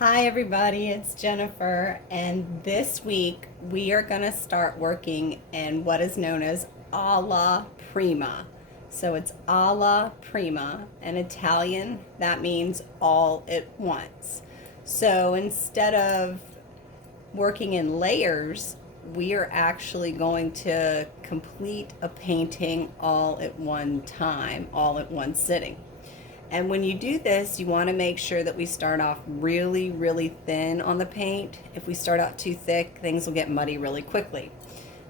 Hi everybody, it's Jennifer, and this week we are going to start working in what is known as Alla Prima. So it's Alla Prima. In Italian, that means all at once. So instead of working in layers, we are actually going to complete a painting all at one time, all at one sitting. And when you do this, you want to make sure that we start off really, really thin on the paint. If we start out too thick, things will get muddy really quickly.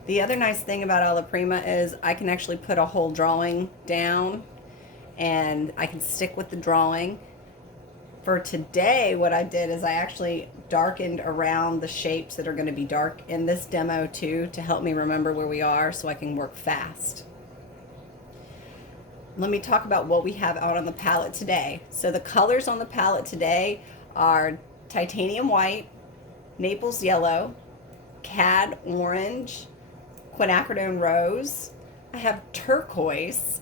The other nice thing about Alla Prima is I can actually put a whole drawing down and I can stick with the drawing. For today, what I did is I actually darkened around the shapes that are going to be dark in this demo too, to help me remember where we are so I can work fast. Let me talk about what we have out on the palette today. So the colors on the palette today are titanium white, Naples yellow, cad orange, quinacridone rose. I have turquoise,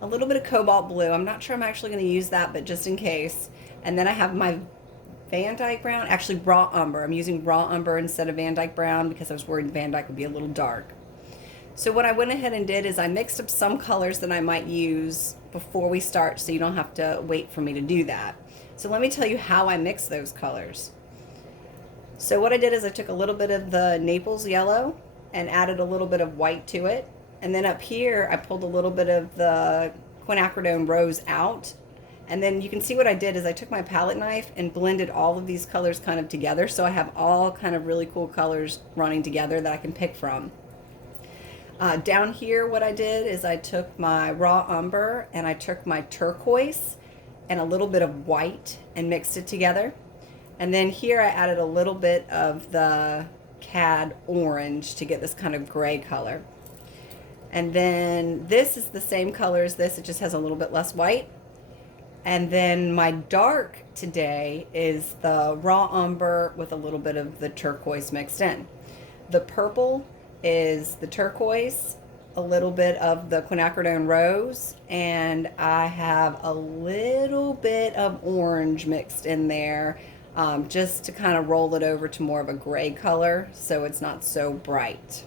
a little bit of cobalt blue. I'm not sure I'm actually going to use that, but just in case. And then I have my Van Dyke brown, actually raw umber. I'm using raw umber instead of Van Dyke brown because I was worried Van Dyke would be a little dark. So what I went ahead and did is I mixed up some colors that I might use before we start, so you don't have to wait for me to do that. So let me tell you how I mix those colors. So what I did is I took a little bit of the Naples yellow and added a little bit of white to it. And then up here, I pulled a little bit of the quinacridone rose out. And then you can see what I did is I took my palette knife and blended all of these colors kind of together. So I have all kind of really cool colors running together that I can pick from. Down here, what I did is I took my raw umber and I took my turquoise and a little bit of white and mixed it together. And then here I added a little bit of the cad orange to get this kind of gray color. And then this is the same color as this, it just has a little bit less white. And then my dark today is the raw umber with a little bit of the turquoise mixed in. The purple is the turquoise, a little bit of the quinacridone rose, and I have a little bit of orange mixed in there, just to kind of roll it over to more of a gray color so it's not so bright.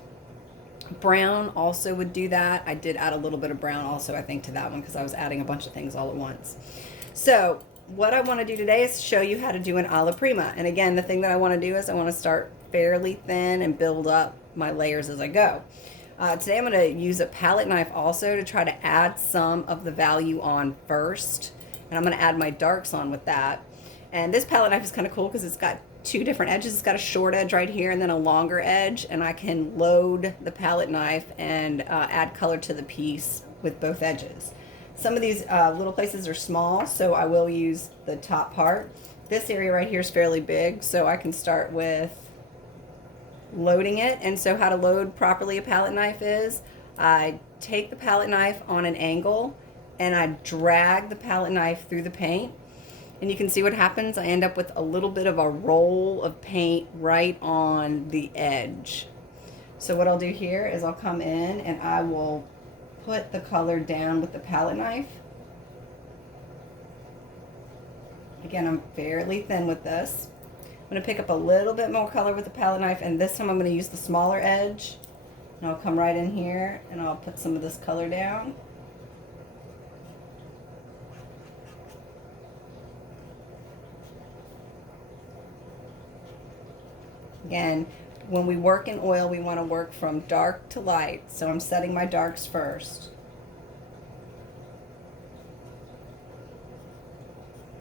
Brown also would do that. I did add a little bit of brown also, I think, to that one because I was adding a bunch of things all at once. So what I want to do today is show you how to do an alla prima. And again, the thing that I want to do is I want to start fairly thin and build up my layers as I go. Today I'm going to use a palette knife also to try to add some of the value on first. And I'm going to add my darks on with that. And this palette knife is kind of cool because it's got two different edges. It's got a short edge right here and then a longer edge. And I can load the palette knife and add color to the piece with both edges. Some of these little places are small, so I will use the top part. This area right here is fairly big, so I can start with loading it. And so how to load properly a palette knife is I take the palette knife on an angle and I drag the palette knife through the paint. And you can see what happens. I end up with a little bit of a roll of paint right on the edge. So what I'll do here is I'll come in and I will put the color down with the palette knife. Again, I'm fairly thin with this. I'm going to pick up a little bit more color with the palette knife, and this time I'm going to use the smaller edge. And I'll come right in here and I'll put some of this color down. Again, when we work in oil, we want to work from dark to light. So I'm setting my darks first.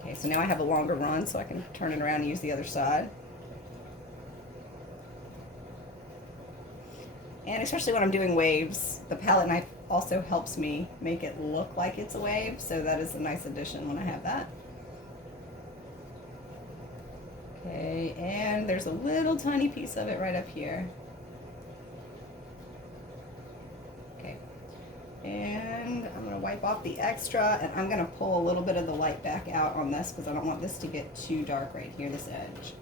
Okay, so now I have a longer run, so I can turn it around and use the other side. And especially when I'm doing waves, the palette knife also helps me make it look like it's a wave, so that is a nice addition when I have that. Okay, and there's a little tiny piece of it right up here. Okay, and I'm going to wipe off the extra, and I'm going to pull a little bit of the light back out on this because I don't want this to get too dark right here, this edge.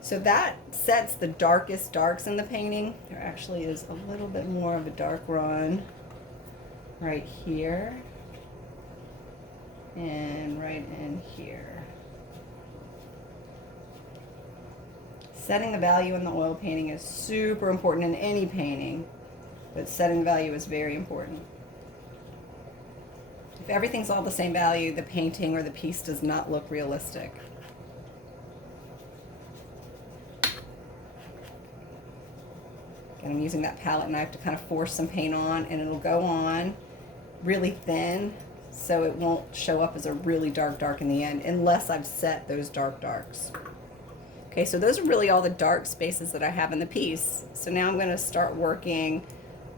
So that sets the darkest darks in the painting. There actually is a little bit more of a dark run right here and right in here. Setting the value in the oil painting is super important in any painting, but setting the value is very important. If everything's all the same value, the painting or the piece does not look realistic. And I'm using that palette knife to kind of force some paint on, and it'll go on really thin so it won't show up as a really dark in the end unless I've set those darks. Okay, so those are really all the dark spaces that I have in the piece. So now I'm going to start working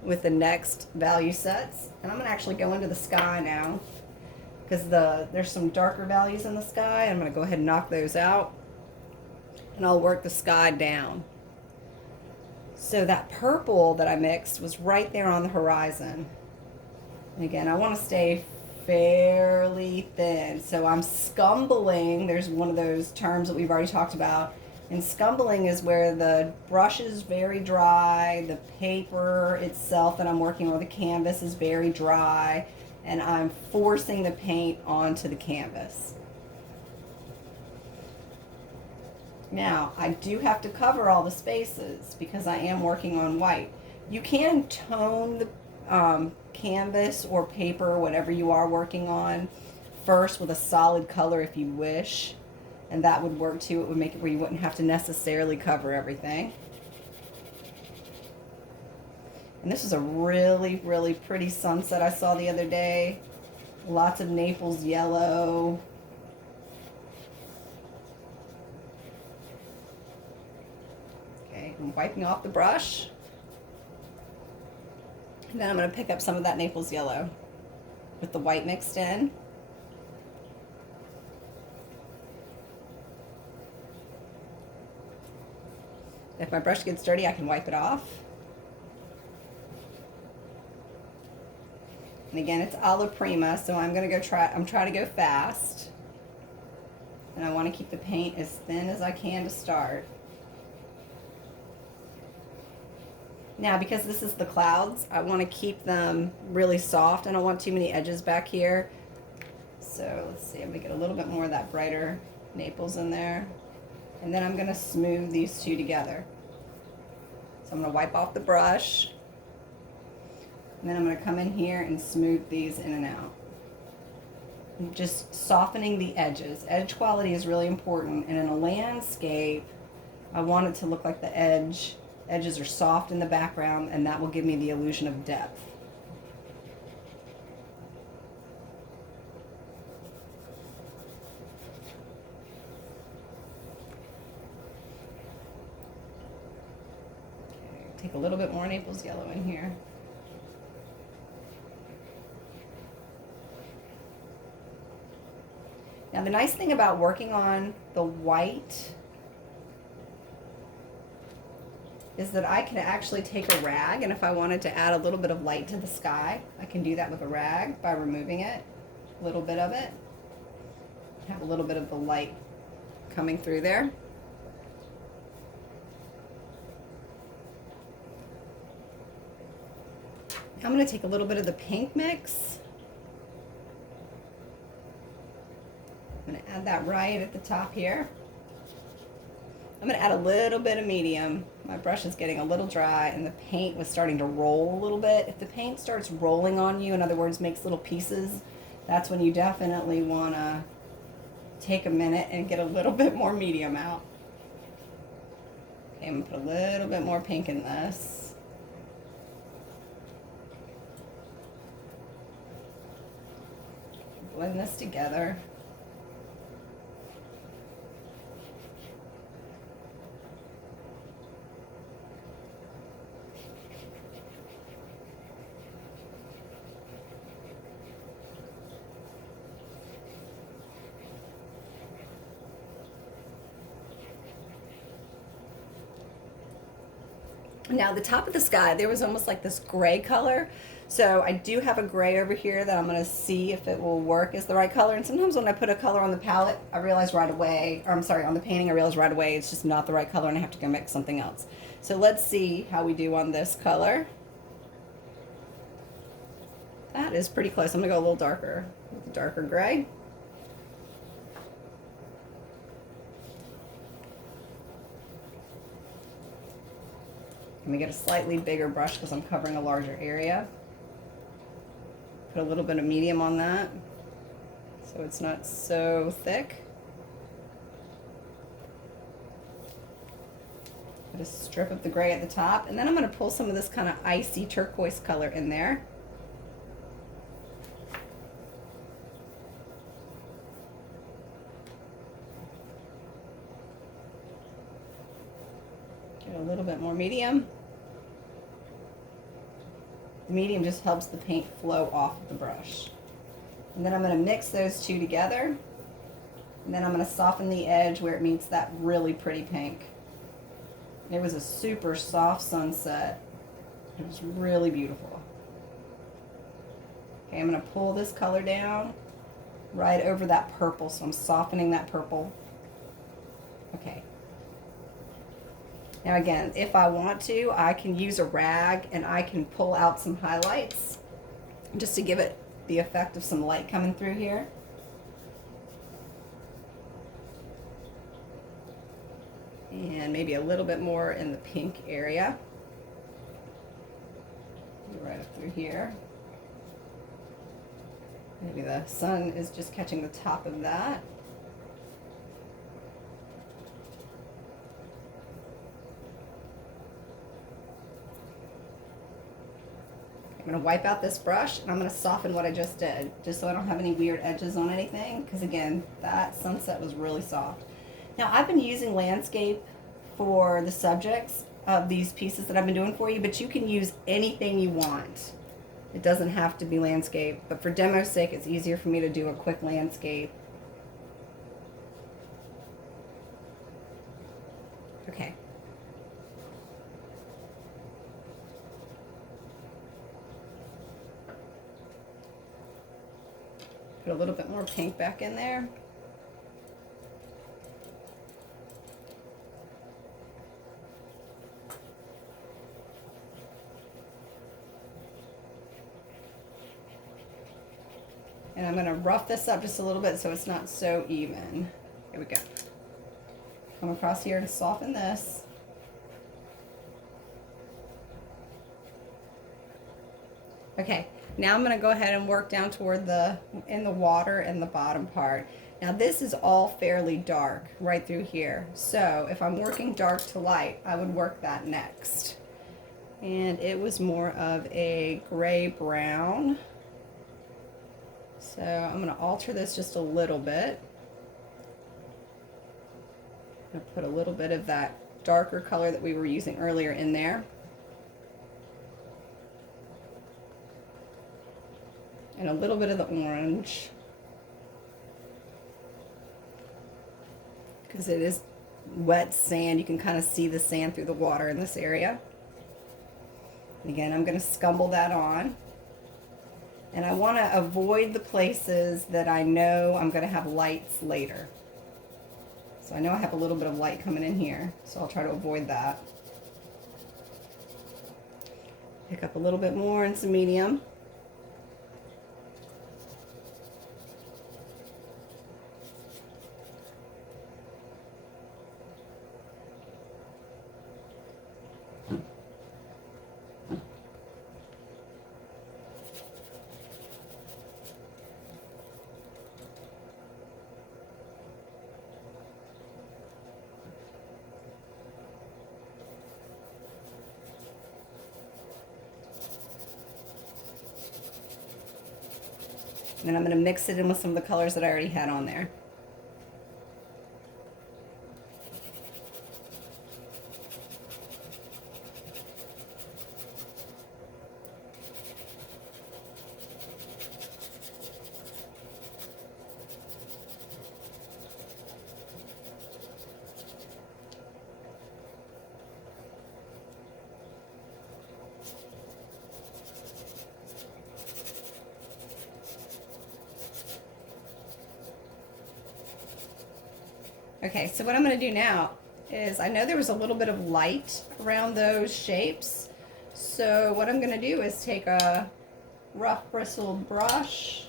with the next value sets, and I'm going to actually go into the sky now because there's some darker values in the sky. I'm going to go ahead and knock those out, and I'll work the sky down. So that purple that I mixed was right there on the horizon. And again, I want to stay fairly thin. So I'm scumbling. There's one of those terms that we've already talked about. And scumbling is where the brush is very dry, the paper itself that I'm working on, the canvas is very dry, and I'm forcing the paint onto the canvas. Now, I do have to cover all the spaces because I am working on white. You can tone the canvas or paper, whatever you are working on, first with a solid color if you wish, and that would work too. It would make it where you wouldn't have to necessarily cover everything. And this is a really, really pretty sunset I saw the other day. Lots of Naples yellow. I'm wiping off the brush, and then I'm going to pick up some of that Naples yellow with the white mixed in. If my brush gets dirty, I can wipe it off. And again, it's Alla Prima, so I'm trying to go fast, and I want to keep the paint as thin as I can to start. Now, because this is the clouds, I want to keep them really soft. I don't want too many edges back here. So let's see, I'm going to get a little bit more of that brighter Naples in there. And then I'm going to smooth these two together. So I'm going to wipe off the brush. And then I'm going to come in here and smooth these in and out. I'm just softening the edges. Edge quality is really important. And in a landscape, I want it to look like the edges are soft in the background, and that will give me the illusion of depth. Okay, take a little bit more Naples yellow in here. Now the nice thing about working on the white is that I can actually take a rag, and if I wanted to add a little bit of light to the sky, I can do that with a rag by removing it, a little bit of it. Have a little bit of the light coming through there. I'm going to take a little bit of the pink mix. I'm going to add that right at the top here. I'm going to add a little bit of medium. My brush is getting a little dry and the paint was starting to roll a little bit. If the paint starts rolling on you, in other words, makes little pieces, that's when you definitely want to take a minute and get a little bit more medium out. Okay, I'm going to put a little bit more pink in this. Blend this together. Now the top of the sky, there was almost like this gray color. So I do have a gray over here that I'm going to see if it will work as the right color. And sometimes when I put a color on the palette, I realize right away, or I'm sorry, on the painting, I realize right away it's just not the right color and I have to go mix something else. So let's see how we do on this color. That is pretty close. I'm going to go a little darker with the darker gray. Let me get a slightly bigger brush because I'm covering a larger area. Put a little bit of medium on that so it's not so thick. Put a strip of the gray at the top, and then I'm going to pull some of this kind of icy turquoise color in there. Get a little bit more medium. The medium just helps the paint flow off of the brush. And then I'm going to mix those two together, and then I'm going to soften the edge where it meets that really pretty pink. It was a super soft sunset. It was really beautiful. Okay, I'm going to pull this color down right over that purple, so I'm softening that purple. Okay. Now again, if I want to, I can use a rag and I can pull out some highlights just to give it the effect of some light coming through here. And maybe a little bit more in the pink area. Right up through here. Maybe the sun is just catching the top of that. I'm going to wipe out this brush and I'm going to soften what I just did, just so I don't have any weird edges on anything, because again, that sunset was really soft. Now, I've been using landscape for the subjects of these pieces that I've been doing for you, but you can use anything you want. It doesn't have to be landscape, but for demo's sake, it's easier for me to do a quick landscape. Okay. Put a little bit more pink back in there. And I'm going to rough this up just a little bit so it's not so even. Here we go. Come across here and soften this. Okay, now I'm going to go ahead and work down toward in the water and the bottom part. Now this is all fairly dark right through here. So if I'm working dark to light, I would work that next. And it was more of a gray brown. So I'm going to alter this just a little bit. I'm going to put a little bit of that darker color that we were using earlier in there. And a little bit of the orange. Because it is wet sand, you can kind of see the sand through the water in this area. And again, I'm going to scumble that on. And I want to avoid the places that I know I'm going to have lights later. So I know I have a little bit of light coming in here, so I'll try to avoid that. Pick up a little bit more in some medium. And then I'm going to mix it in with some of the colors that I already had on there. Okay, so what I'm going to do now is, I know there was a little bit of light around those shapes, so what I'm going to do is take a rough bristled brush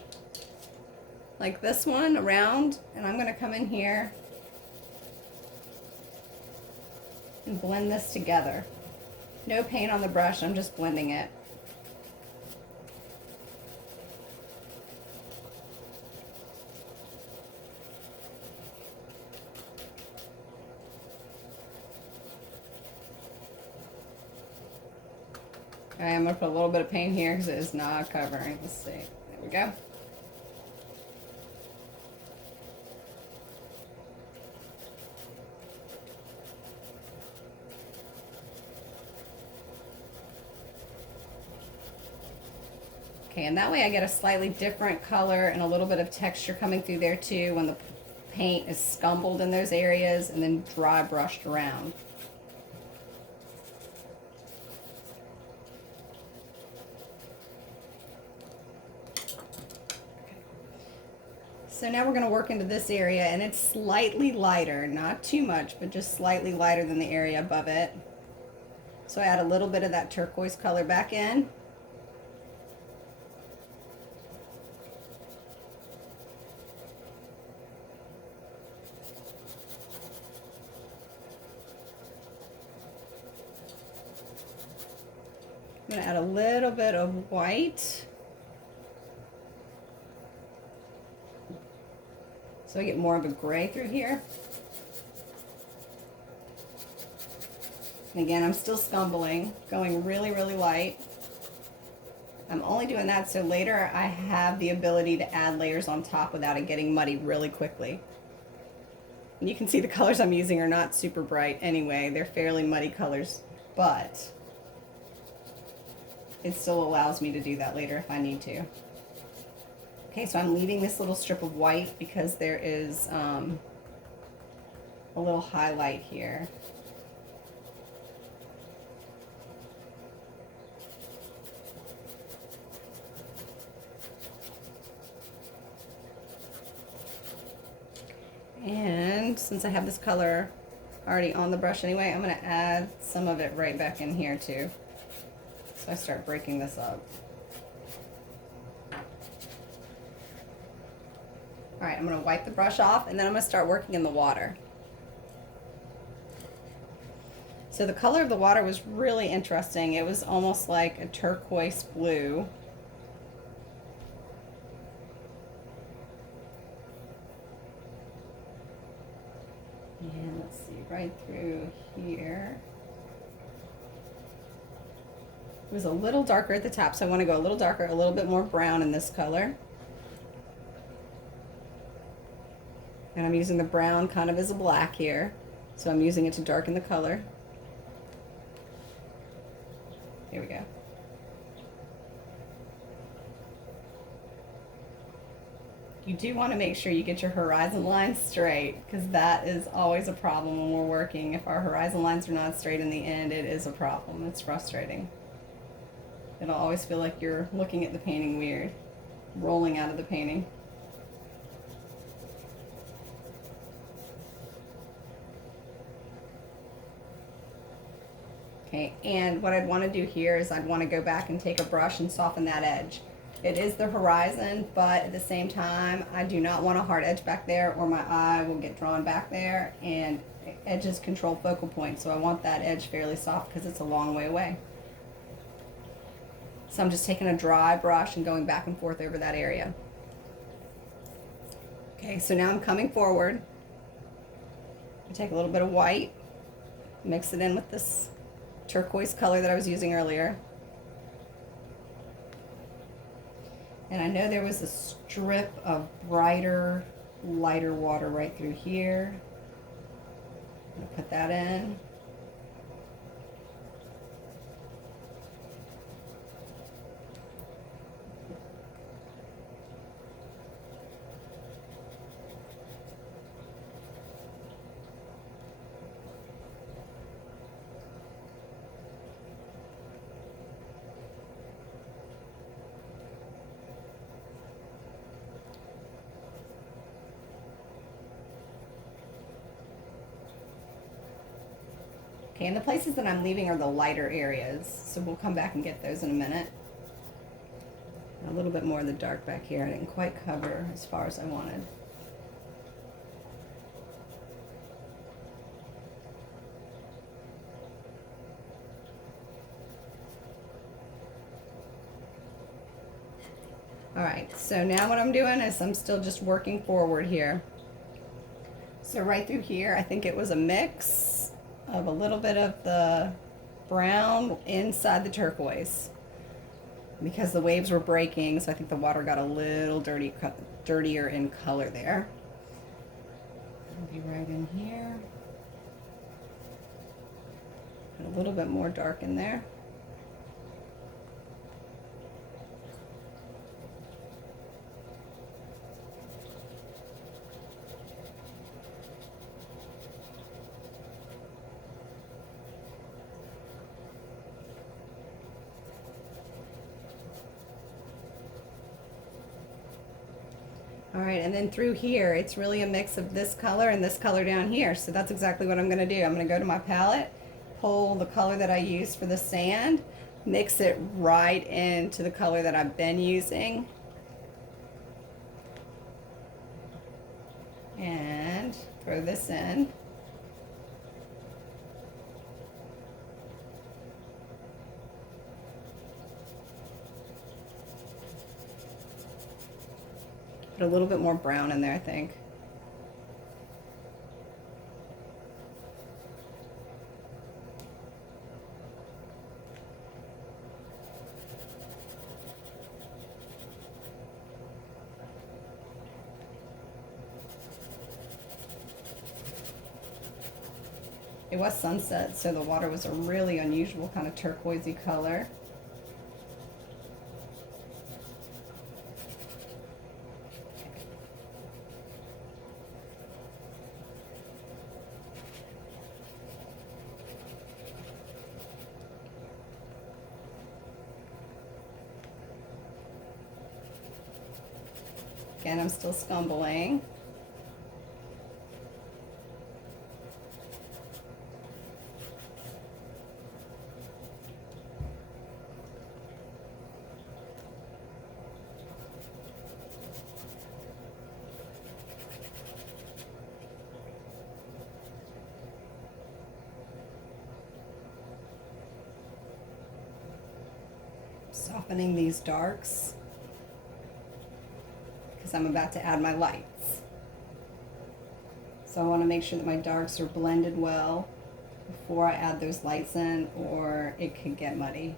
like this one around, and I'm going to come in here and blend this together. No paint on the brush, I'm just blending it. Okay, I'm going to put a little bit of paint here because it is not covering. Let's see. There we go. Okay, and that way I get a slightly different color and a little bit of texture coming through there too when the paint is scumbled in those areas and then dry brushed around. So now we're going to work into this area, and it's slightly lighter, not too much, but just slightly lighter than the area above it. So I add a little bit of that turquoise color back in. I'm going to add a little bit of white. So I get more of a gray through here. And again, I'm still scumbling, going really, really light. I'm only doing that so later I have the ability to add layers on top without it getting muddy really quickly. And you can see the colors I'm using are not super bright anyway. They're fairly muddy colors, but it still allows me to do that later if I need to. Okay, so I'm leaving this little strip of white because there is a little highlight here. And since I have this color already on the brush anyway, I'm going to add some of it right back in here too. So I start breaking this up. All right, I'm going to wipe the brush off, and then I'm going to start working in the water. So the color of the water was really interesting. It was almost like a turquoise blue. And let's see, right through here. It was a little darker at the top, so I want to go a little darker, a little bit more brown in this color. And I'm using the brown kind of as a black here, so I'm using it to darken the color. Here we go. You do want to make sure you get your horizon lines straight, because that is always a problem when we're working. If our horizon lines are not straight in the end, it is a problem. It's frustrating. It'll always feel like you're looking at the painting weird, rolling out of the painting. Okay, and what I'd want to do here is I'd want to go back and take a brush and soften that edge. It is the horizon, but at the same time, I do not want a hard edge back there or my eye will get drawn back there, and edges control focal point, so I want that edge fairly soft because it's a long way away. So I'm just taking a dry brush and going back and forth over that area. Okay, so now I'm coming forward. I take a little bit of white, mix it in with this turquoise color that I was using earlier. And I know there was a strip of brighter, lighter water right through here. I'm gonna put that in. Okay, and the places that I'm leaving are the lighter areas, so we'll come back and get those in a minute. A little bit more of the dark back here. I didn't quite cover as far as I wanted. All right, so now what I'm doing is I'm still just working forward here. So right through here, I think it was a mix of a little bit of the brown inside the turquoise because the waves were breaking, so I think the water got a little dirtier in color there. I'll be right in here. Put a little bit more dark in there. All right, and then through here, it's really a mix of this color and this color down here. So that's exactly what I'm gonna do. I'm gonna go to my palette, pull the color that I used for the sand, mix it right into the color that I've been using. And throw this in. Put a little bit more brown in there, I think. It was sunset, so the water was a really unusual kind of turquoisey color. Again, I'm still scumbling. Softening these darks because I'm about to add my lights. So I want to make sure that my darks are blended well before I add those lights in, or it could get muddy.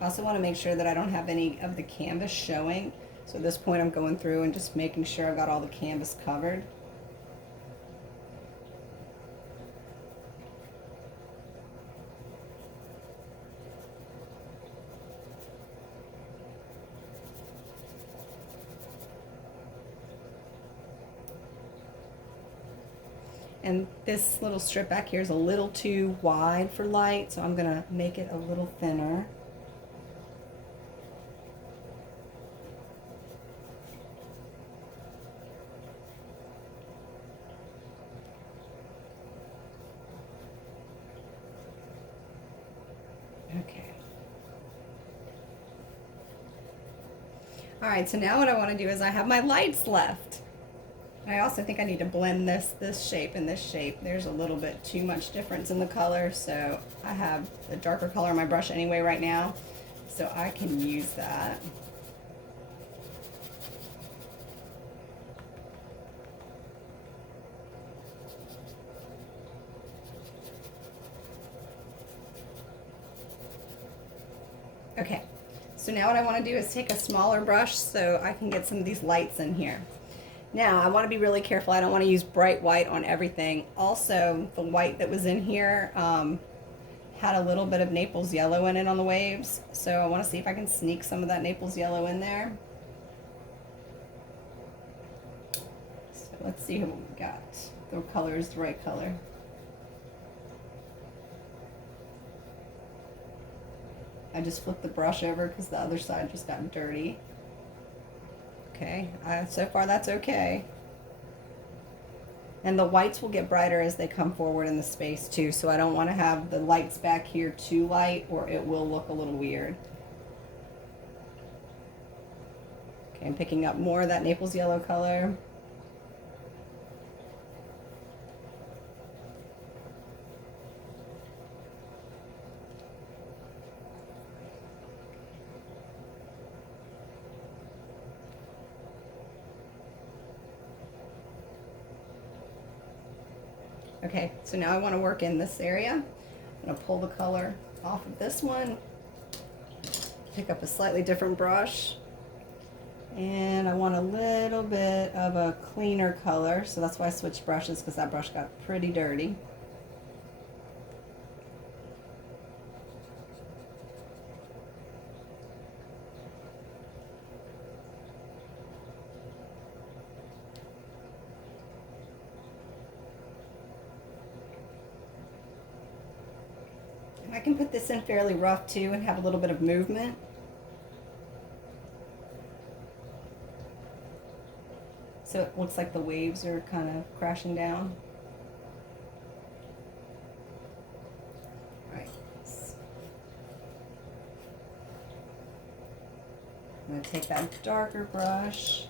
I also want to make sure that I don't have any of the canvas showing. So at this point I'm going through and just making sure I've got all the canvas covered. And this little strip back here is a little too wide for light, so I'm gonna make it a little thinner. Okay. All right, so now what I want to do is I have my lights left. I also think I need to blend this shape and this shape. There's a little bit too much difference in the color, so I have a darker color on my brush anyway right now, so I can use that. Okay, so now what I want to do is take a smaller brush so I can get some of these lights in here. Now, I want to be really careful. I don't want to use bright white on everything. Also, the white that was in here had a little bit of Naples yellow in it on the waves. So I want to see if I can sneak some of that Naples yellow in there. So let's see what we got. The color is the right color. I just flipped the brush over because the other side just got dirty. Okay, so far that's okay. And the whites will get brighter as they come forward in the space too, so I don't want to have the lights back here too light or it will look a little weird. Okay, I'm picking up more of that Naples yellow color. Okay, so now I want to work in this area. I'm going to pull the color off of this one, pick up a slightly different brush, and I want a little bit of a cleaner color, so that's why I switched brushes, because that brush got pretty dirty. I can put this in fairly rough too and have a little bit of movement. So it looks like the waves are kind of crashing down. All right. I'm going to take that darker brush.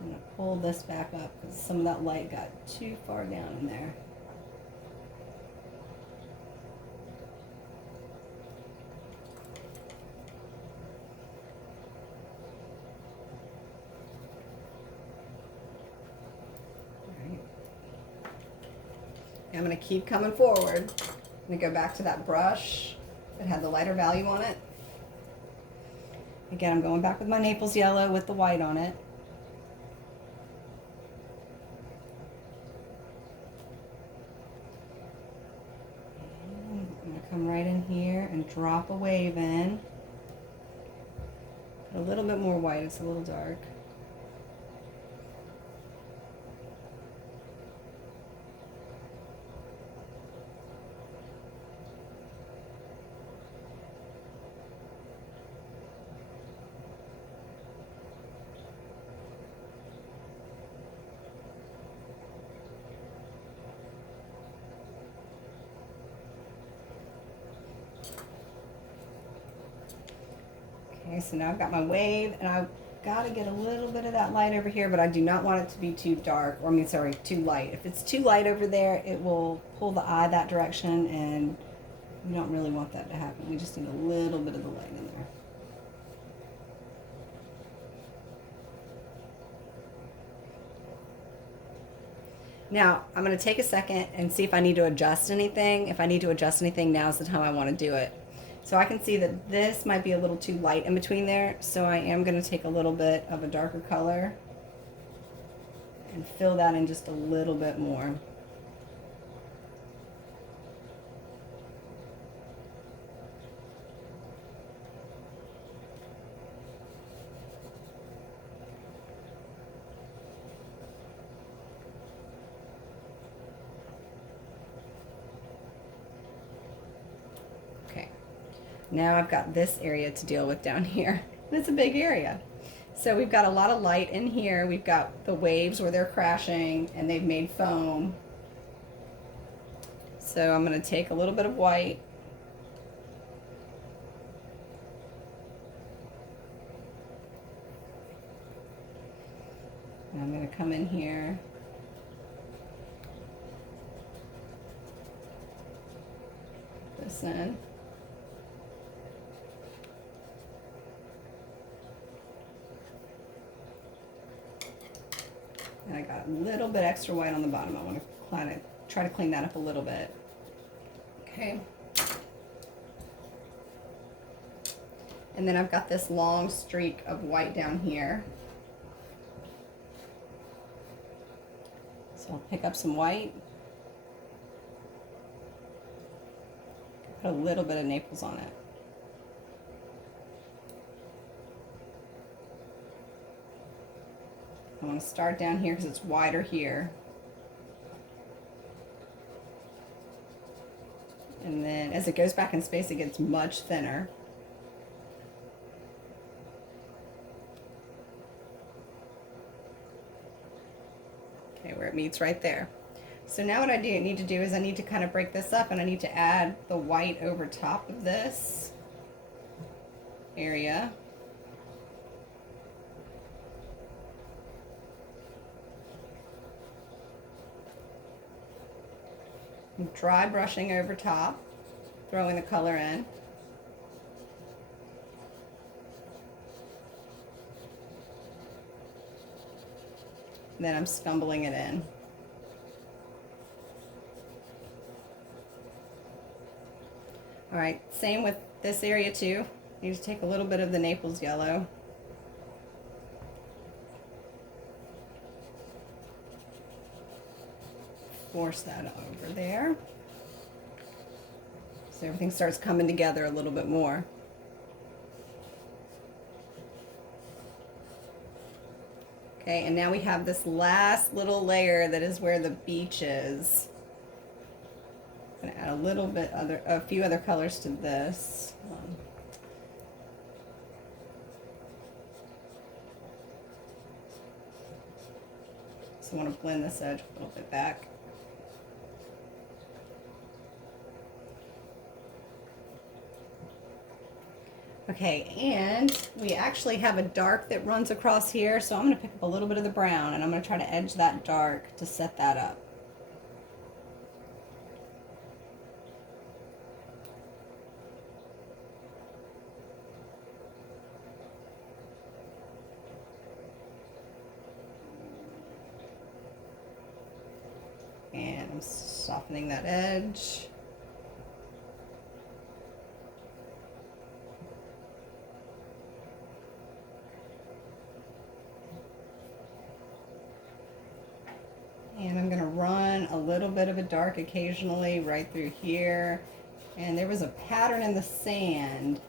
I'm going to pull this back up because some of that light got too far down in there. I'm going to keep coming forward. I'm going to go back to that brush that had the lighter value on it. Again, I'm going back with my Naples yellow with the white on it. And I'm going to come right in here and drop a wave in. Put a little bit more white, it's a little dark. Okay, so now I've got my wave, and I've got to get a little bit of that light over here, but I do not want it to be too dark, or I mean, sorry, too light. If it's too light over there, it will pull the eye that direction, and we don't really want that to happen. We just need a little bit of the light in there. Now, I'm going to take a second and see if I need to adjust anything. If I need to adjust anything, now's the time I want to do it. So I can see that this might be a little too light in between there, so I am going to take a little bit of a darker color and fill that in just a little bit more. Now I've got this area to deal with down here. It's a big area. So we've got a lot of light in here. We've got the waves where they're crashing and they've made foam. So I'm going to take a little bit of white. And I'm going to come in here. Put this in. And I got a little bit extra white on the bottom. I want to try to clean that up a little bit. Okay. And then I've got this long streak of white down here. So I'll pick up some white. Put a little bit of Naples on it. I want to start down here because it's wider here. And then as it goes back in space, it gets much thinner. Okay, where it meets right there. So now what I need to do is I need to kind of break this up, and I need to add the white over top of this area. Dry brushing over top, throwing the color in. Then I'm scumbling it in. All right, same with this area too. You just take a little bit of the Naples yellow. Force that over there. So everything starts coming together a little bit more. Okay, and now we have this last little layer that is where the beach is. I'm gonna add a little bit a few other colors to this. So I want to blend this edge a little bit back. Okay, and we actually have a dark that runs across here, so I'm going to pick up a little bit of the brown and I'm going to try to edge that dark to set that up. And I'm softening that edge. And I'm going to run a little bit of a dark occasionally right through here. And there was a pattern in the sand.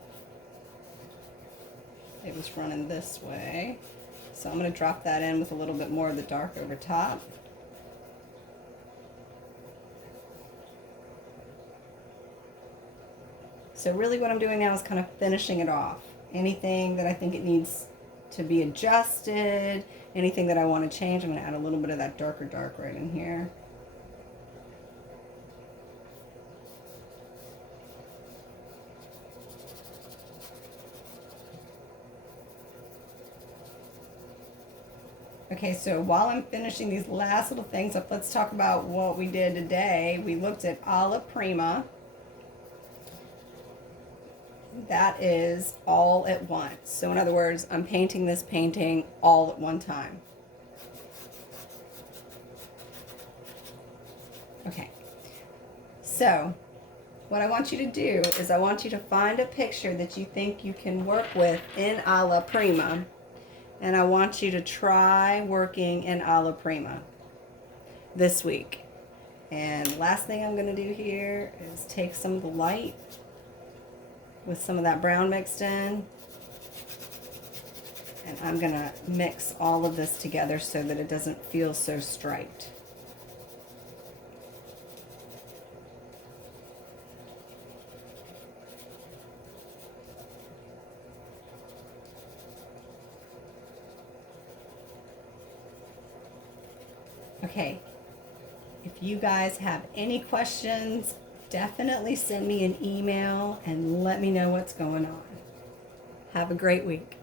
It was running this way. So I'm going to drop that in with a little bit more of the dark over top. So really what I'm doing now is kind of finishing it off. Anything that I think it needs to be adjusted, anything that I want to change, I'm going to add a little bit of that darker dark right in here. Okay, so while I'm finishing these last little things up, let's talk about what we did today. We looked at Alla Prima. That is all at once. So in other words, I'm painting this painting all at one time. Okay, so what I want you to do is I want you to find a picture that you think you can work with in Alla Prima, and I want you to try working in Alla Prima this week. And last thing I'm going to do here is take some of the light with some of that brown mixed in, and I'm going to mix all of this together so that it doesn't feel so striped. Okay, if you guys have any questions, definitely send me an email and let me know what's going on. Have a great week.